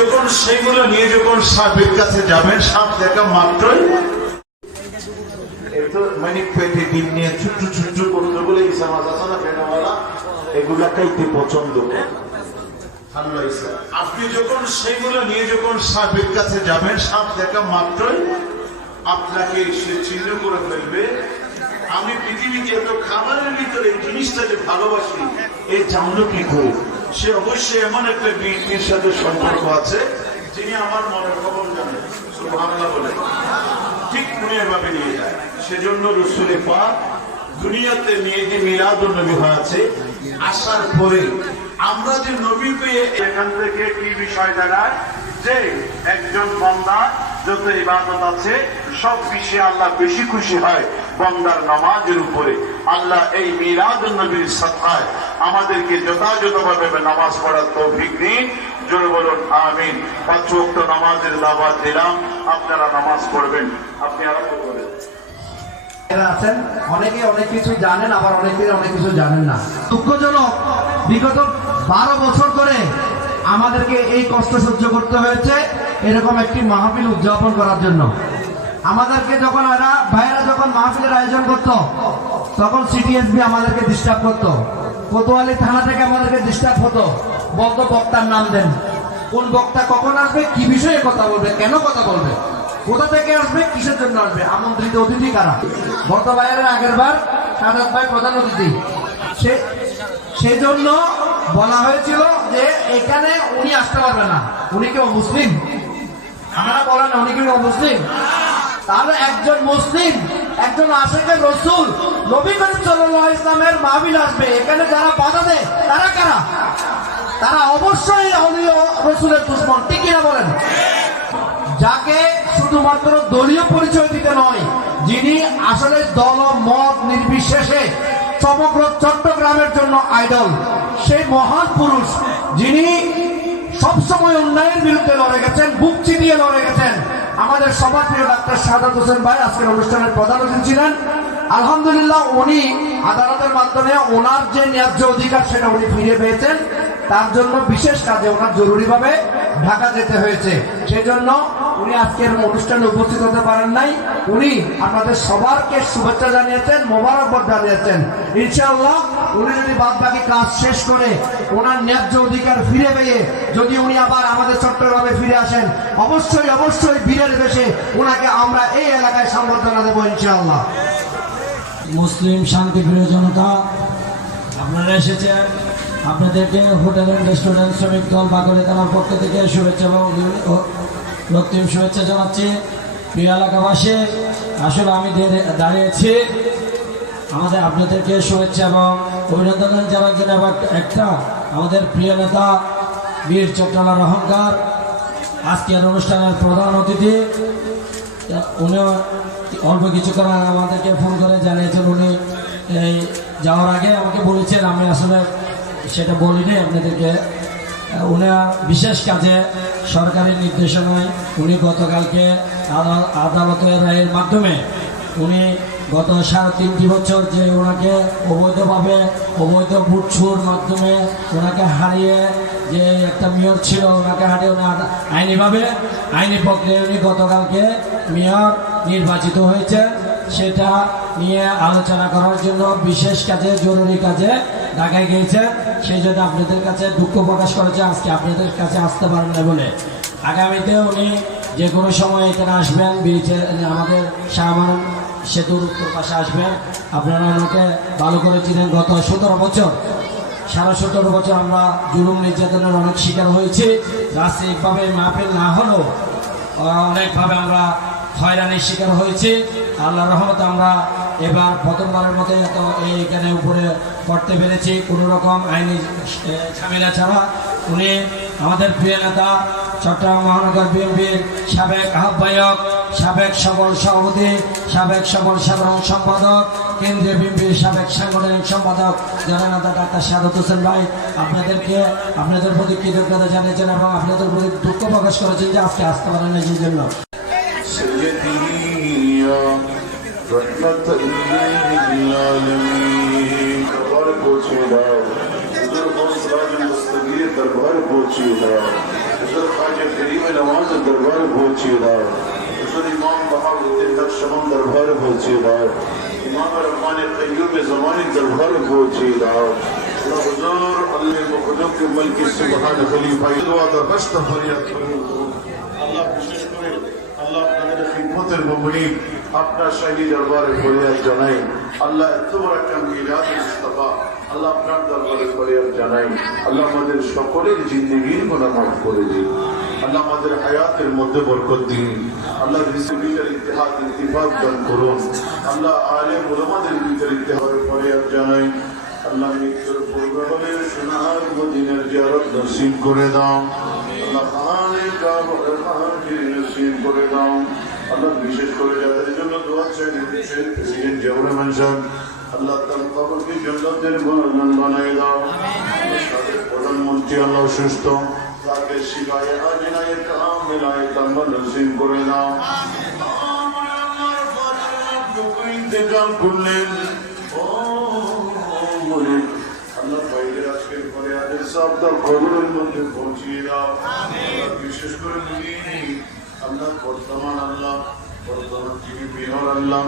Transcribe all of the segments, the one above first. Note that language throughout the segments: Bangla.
যখন সেগুলো নিয়ে যখন সাপের কাছে যাবেন, সাপ দেখা মাত্রই আপনি যখন সেগুলো নিয়ে যখন সাপের কাছে যাবেন, সাপ দেখা মাত্রই আপনাকে সে চিহ্ন করে ফেলবে। আমি পৃথিবীতে এত খাবারের ভিতরে এই জিনিসটা যে ভালোবাসি এই জানলো কি করে? সে অবশ্যই এমন একটা বীর সাথে সম্পর্ক আছে, যিনি আমার মনের খবর জানেন বাংলা বলে। ঠিক উনি এভাবে নিয়ে যায়। সেজন্য রসুলে পাক দুনিয়াতে নিয়ে যে মিলাদ নবী আছে আসার পরে আমরা যে নবী পেয়ে এখান থেকে কি বিষয় দাঁড়ায় যে একজন বন্দা যত ইবাদত আছে, সব বিষয়ে আল্লাহ বেশি খুশি হয় বন্দার নামাজের উপরে। আল্লাহ এই মিলাদ নবীর সত্তায় আমাদেরকে যথাযথভাবে নামাজ পড়ার তৌফিক দিন। জোরে বলুন, আমিন। পাঁচ ওয়াক্ত নামাজের দাওয়াত দিলাম, আপনারা নামাজ পড়বেন। আপনি আরম্ভ যারা আছেন, অনেকে অনেক কিছু জানেন, আবার অনেকে অনেক কিছু জানেন না। দুঃখজনক, বিগত বারো বছর ধরে আমাদেরকে এই কষ্ট সহ্য করতে হয়েছে, এরকম একটি মাহফিল উদযাপন করার জন্য। আমাদেরকে যখন এরা, ভাইয়েরা যখন মাহফিলের আয়োজন করত, তখন সিটিএসবি আমাদেরকে ডিস্টার্ব করতো। কোতোয়ালি থানা থেকে আমাদেরকে ডিস্টার্ব হতো বলতো বক্তার নাম দেন। কোন বক্তা কখন আসবে, কি বিষয়ে কথা বলবে, কেন কথা বলবে, কোথা থেকে আসবে, কিসের জন্য আসবে, আমন্ত্রিত অতিথি কারা? গত বাইরের আগের বার সাদাত ভাই প্রধান অতিথি। সে সেই জন্য বলা হয়েছিল যে এখানে উনি আসতে পারবে না। উনি কেউ মুসলিম আমরা বলেন, উনি কেউ মুসলিম তাহলে একজন মুসলিম একজন আশেকের রসুল নবী করিম সাল্লাল্লাহু ইসলামের মাহবিল আসবে। এখানে যারা বাধা দেয়, তারা কারা? তারা অবশ্যই অলীয় রসুলের দুশ্মন। ঠিক কিনা বলেন? যাকে শুধুমাত্র দলীয় পরিচয় দিতে নয়, যিনি আসলে দল মত নির্বিশেষে সমগ্র চট্টগ্রামের জন্য আইডল। সেই মহান পুরুষ যিনি সবসময় অন্যায়ের বিরুদ্ধে লড়ে গেছেন, বুক চিনিয়ে লড়ে গেছেন। আমাদের সবার প্রিয় ডাক্তার সাদাত হোসেন ভাই আজকের অনুষ্ঠানের প্রধান অতিথি ছিলেন। আলহামদুলিল্লাহ উনি আদালতের মাধ্যমে ওনার যে ন্যায্য অধিকার, সেটা উনি ফিরে পেয়েছেন। তার জন্য বিশেষ কাজে ওনার জরুরিভাবে ঢাকা যেতে হয়েছে। সেই জন্য উনি আজকের অনুষ্ঠানে উপস্থিত হতে পারেন নাই। উনি আপনাদের সবারকে শুভেচ্ছা জানিয়েছেন, মোবারকবাদ জানিয়েছেন। ইনশাআল্লাহ উনি যদি বাদ বাকি কাজ শেষ করে ওনার ন্যায্য অধিকার ফিরে পেয়ে যদি উনি আবার আমাদের চট্টগ্রামে ফিরে আসেন, অবশ্যই অবশ্যই বীরের বেশে ওনাকে আমরা এই এলাকায় সম্বর্ধনা দেবো ইনশাআল্লাহ। মুসলিম শান্তিপ্রিয় জনতা, আপনারা এসেছেন। আপনাদেরকে হোটেল অ্যান্ড রেস্টুরেন্ট শ্রমিক দল বাকলে থানার পক্ষ থেকে শুভেচ্ছা এবং রক্তিম শুভেচ্ছা জানাচ্ছি। প্রিয় এলাকাবাসী, আসলে আমি দাঁড়িয়েছি। আমাদের আপনাদেরকে শুভেচ্ছা এবং অভিনন্দন জানার জন্য একটা আমাদের প্রিয় নেতা বীর চট্টলার অহংকার আজকের অনুষ্ঠানের প্রধান অতিথি। উনিও অল্প কিছুক্ষণ আমাদেরকে ফোন করে জানিয়েছেন উনি এই যাওয়ার আগে আমাকে বলেছেন, আমি আসলে সেটা বলিনি আপনাদেরকে। আহ, উনি বিশেষ কাজে সরকারি নির্দেশনায় উনি গতকালকে আদাল- আদালতের রায়ের মাধ্যমে উনি গত সাড়ে তিনটি বছর যে ওনাকে অবৈধভাবে অবৈধ বুটছুর মাধ্যমে ওনাকে হারিয়ে যে একটা মেয়র ছিল ওনাকে হারিয়ে ওনার আইনিভাবে আইনি প্রক্রিয়ায় উনি গতকালকে মেয়র নির্বাচিত হয়েছে। সেটা নিয়ে আলোচনা করার জন্য বিশেষ কাজে জরুরি কাজে ঢাকায় গিয়েছে। সেই জন্য আপনাদের কাছে দুঃখ প্রকাশ করেছে আজকে আপনাদের কাছে আসতে পারেন না বলে। আগামীতে উনি যে কোনো সময় এখানে আসবেন বিচে আমাদের শাহমান সেতুর উত্তর পাশে আসবেন। আপনারা ওনাকে ভালো করে চিনেন। গত সতেরো বছর সারা সতেরো বছর আমরা জুলুম নির্যাতনের অনেক শিকার হয়েছি। রাষ্ট্রিকভাবে মাহফিল না হলেও অনেকভাবে আমরা হয়রানির শিকার হয়েছি। আল্লাহ রহমতে আমরা এবার প্রথমবারের মতো এত এইখানে উপরে পড়তে পেরেছি। কোনো রকম আইনি ঝামেলা ছাড়া উনি আমাদের প্রিয় নেতা, চট্টগ্রাম মহানগর বিএনপির সাবেক আহ্বায়ক, সাবেক সফল সভাপতি, সাবেক সফল সাধারণ সম্পাদক, কেন্দ্রীয় বিএনপির সাবেক সাংগঠনিক সম্পাদক, জননেতা ডাক্তার সাদত হোসেন ভাই। আপনাদেরকে, আপনাদের প্রতি কৃতজ্ঞতা জানিয়েছেন এবং আপনাদের প্রতি দুঃখ প্রকাশ করেছেন যে আজকে আসতে পারেন এই জন্য। رحمت للعالمین دربار پہنچیدا حضور غوث مستغیر دربار پہنچیدا حضور خواجہ کریم نواز دربار پہنچیدا حضور امام بہاؤالدین نقشبند دربار پہنچیدا امام رحمان قیوم زمانی دربار پہنچیدا حضور اللہ کو خدا کے ملک سبحان خلیفہ دعا دا بشت فریاد اللہ کوشش اللہ اپنے خدمت مبنی আপনার শাহী দরবারে ফরিয়াদ জানাই। আল্লাহ এত বড় একটা মিলাদ মুস্তাফা আল্লাহ আপনার দরবারে ফরিয়াদ জানাই। আল্লাহ আমাদের সকলের জিন্দগির গুণা মাফ করে দিন। আল্লাহ আমাদের হায়াতের মধ্যে বরকত দিন। আল্লাহ রিসিবিটার ইতিহাদ, ইতিফাক দান করুন। আল্লাহ আলে মুলামাদের ভিতর ইতিহাদ ফরিয়াদ জানাই। আল্লাহ মৃত্যুর পূর্বে সোনার মদিনের জিয়ারত নসিব করে দাও। আল্লাহ খানে কাবার হাজির নসিব করে দাও। আল্লাহ বিশেষ করে যাদের জন্য দোয়া চাই দেশের প্রেসিডেন্ট জিয়াউর সাহেব, আল্লাহ তার কবরকে জন্নতের বর্ণন বানায় দাও। সাথে প্রধানমন্ত্রী আল্লাহ সুস্থ, তাকে শিবায় আজিনায় কামেলায় তাম্বা নসিব করে দাও ফাতিমার করলেন ও আল্লাহ, ভাইদের আজকের পরে আদের সব তার খবরের মধ্যে পৌঁছিয়ে দাও। বিশেষ করে আল্লাহ বর্তমান আল্লাহ, বর্তমান যিনি মেয়র আল্লাহ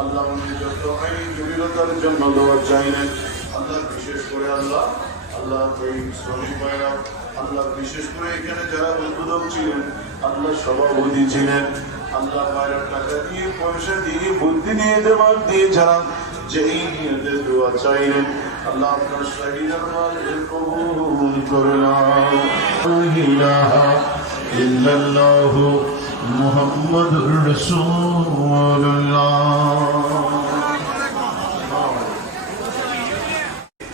আল্লাহ যত আইন জটিলতার জন্য দেওয়া চাইলেন আল্লাহ বিশেষ করে আল্লাহ আল্লাহ এই শ্রমিক ভাইরা আল্লাহ বিশেষ করে এখানে যারা উদ্বোধক ছিলেন, আল্লাহ সভাপতি ছিলেন, আল্লাহ ভাইরা টাকা দিয়ে, পয়সা দিয়ে, বুদ্ধি দিয়ে, দেওয়ার দিয়ে যারা যেই নিয়তে দোয়া চাইলেন আল্লাহ আপনার শহীদ কবুল করে ইল্লাল্লাহু মুহাম্মাদুর রাসূলুল্লাহ।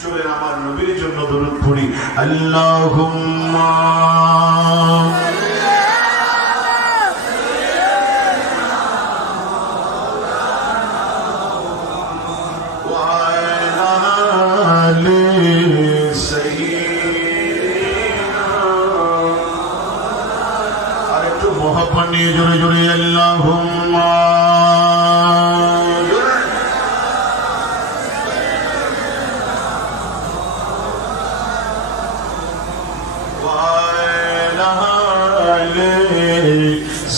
চলে আমার নবীর জন্য দরুদ পড়ি। আল্লাহুম্মা নিয়ে জোরে জোরে আল্লাহ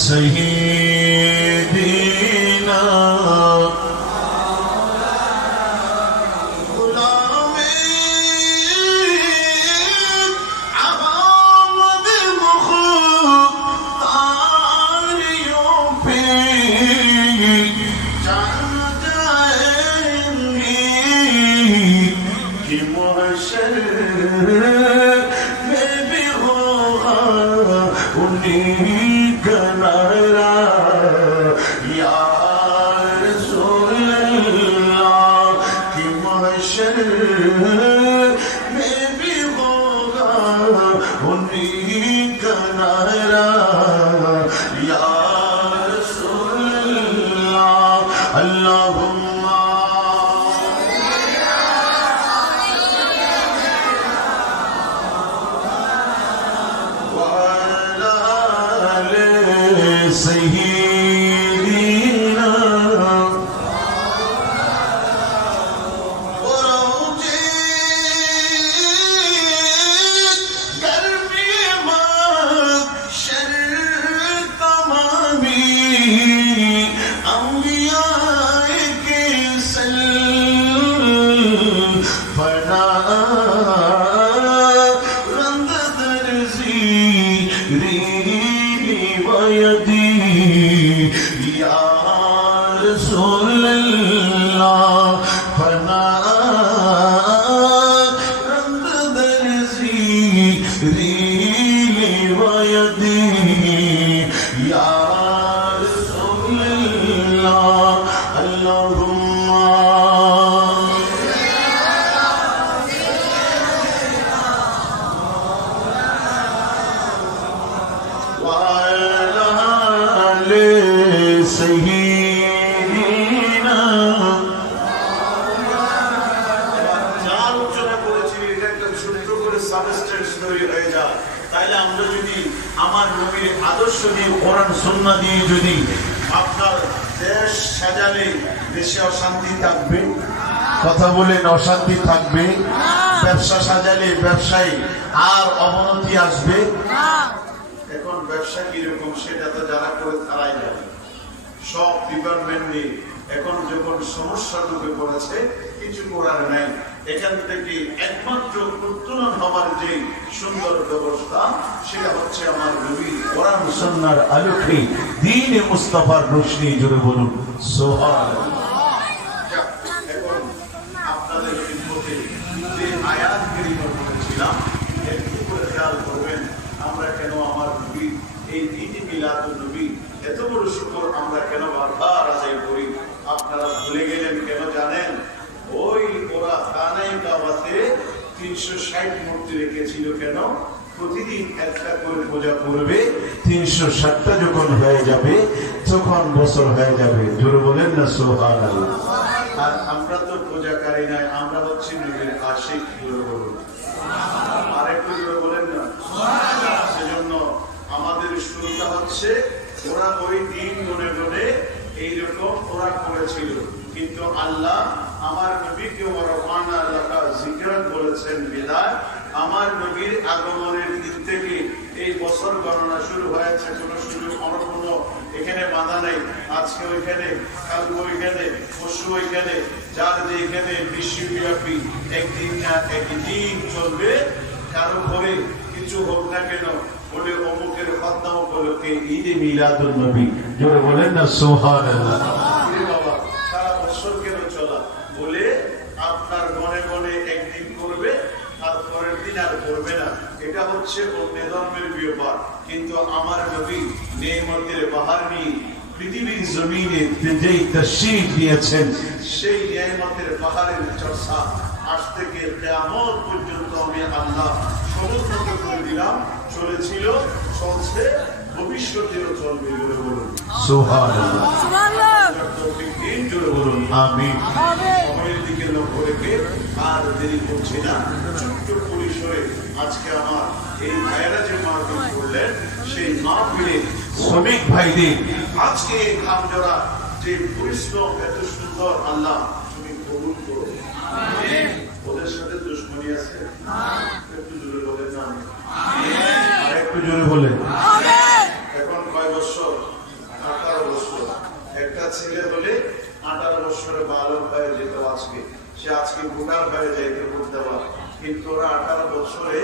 सही day. ريلي ويدي يا رسول الله اللهم وعلى آل سيدنا যা আলোচনা করেছি এটা একটা ছোট্ট করে সাবস্টেন্স তৈরি হয়ে যায় তাইলে আমরা যদি আমার নবীর আদর্শ দিয়ে কোরআন সন্না দিয়ে যদি আপনার দেশ সাজালে দেশে অশান্তি থাকবে? কথা বলেন অশান্তি থাকবে? ব্যবসা সাজালে ব্যবসায়ী আর অবনতি আসবে? এখন ব্যবসা কীরকম সেটা তো যারা করে তারাই সব ডিপার্টমেন্ট এখন যখন সমস্যা ঢুকে পড়েছে, কিছু করার নাই। এখান থেকে একমাত্র উত্তোলন হওয়ার যে সুন্দর ব্যবস্থা, সেটা হচ্ছে আমার নবী কোরআন সন্ন্যার আলোকে দিনে মুস্তাফার রোশনি জুড়ে বলুন এখন আপনাদের যে করে খেয়াল করবেন? আমরা কেন আমার এই মিলাদুল নবী এত বড় শুকর আমরা কেন বারবার আদায় করি? আপনারা ভুলে গেলেন কেন জানেন? ওই ওরা কানাই গাওয়াতে তিনশো ষাট মূর্তি রেখেছিল কেন? প্রতিদিন একটা করে পূজা করবে, তিনশো ষাটটা যখন হয়ে যাবে, তখন বছর হয়ে যাবে। জোরে বলেন না সোহান আর আমরা তো পূজাকারী নাই আমরা হচ্ছি নবীর আশিক, জোরে বলুন আর একটু জোরে বলেন না সেজন্য আমাদের শুরুটা হচ্ছে ওরা ওই দিন মনে মনে এইরকম ওরা করেছিল কিন্তু আল্লাহ আমার নবীকে ওরফানা রাখা জিকরাত বলেছেন, বিদায়। আমার নবীর আগমনের দিন থেকে এই বছর গণনা শুরু হয়েছে, কোনো সুযোগ আমার কোনো এখানে বাধা নেই। আজকে ওইখানে, কালকে ওইখানে, পরশু ওইখানে, যার যে এখানে বিশ্বব্যাপী একদিন না একদিন চলবে, কারও ঘরে কিছু হোক না কেন বলে অমুকের খতনা উপলক্ষে ঈদে মিলাদুল নবী। জোরে বলেন না সোহান বাবা সারা বছর কেন চলা বলে আপনার মনে মনে একদিন করবে আর পরের দিন আর করবে না এটা হচ্ছে অন্য ধর্মের ব্যাপার কিন্তু আমার নবী নেমতের বাহার নিয়ে পৃথিবীর জমিনে যেই নিয়েছেন সেই নিয়ামতের পাহাড়ের চর্চা আজ থেকে কেমন পর্যন্ত আমি আল্লাহ করে দিলাম। চলেছিল চলছে ভবিষ্যতেও চলবে বলে বলুন। সোহান দিন জুড়ে বলুন আমি সময়ের দিকে লক্ষ্য রেখে আর দেরি করছি না। ছোট্ট পরিসরে আজকে আমার এই ভাইয়েরা যে মাহফিল করলেন সেই মাহফিলে শ্রমিক ভাইদের আজকে এই খামজোড়া যে পরিশ্রম এত সুন্দর আল্লাহ তুমি কবুল করো। ওদের সাথে দুশ্মনী আছে? একটু জোরে বলেন না। আর একটু জোরে বলেন। এখন কয় বছর? আঠারো বছর। একটা ছেলে হলে আঠারো বছরে বালক হয়ে যেত আজকে সে আজকে ভোটার হয়ে যাইতে ভোট দেওয়া। কিন্তু ওরা আঠারো বছরে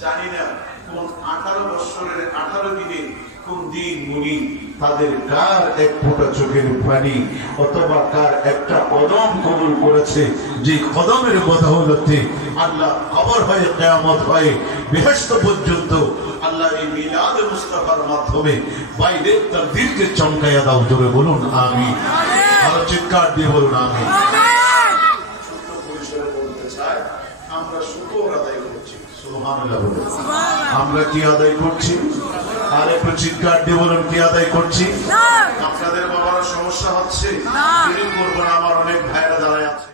জানি না কোন আঠারো বছরের আঠারো দিনে কোন দিন মুনি তাদের কার এক চোখের পানি অথবা কার একটা কদম কবুল করেছে। যে কদমের আল্লাহ খবর হয়ে কেয়ামত হয়ে পর্যন্ত আল্লাহ এই মিলাদ মুস্তাফার মাধ্যমে তার দিলকে চমকাইয়া দাও, জোরে বলুন আমি আরও চিৎকার দিয়ে বলুন আমি আমরা কি আদায় করছি? আর একটু চিৎকার দিয়ে বলুন কি আদায় করছি? আপনাদের বাবার সমস্যা হচ্ছে। করব না আমার অনেক ভাইরা দাঁড়ায় আছে।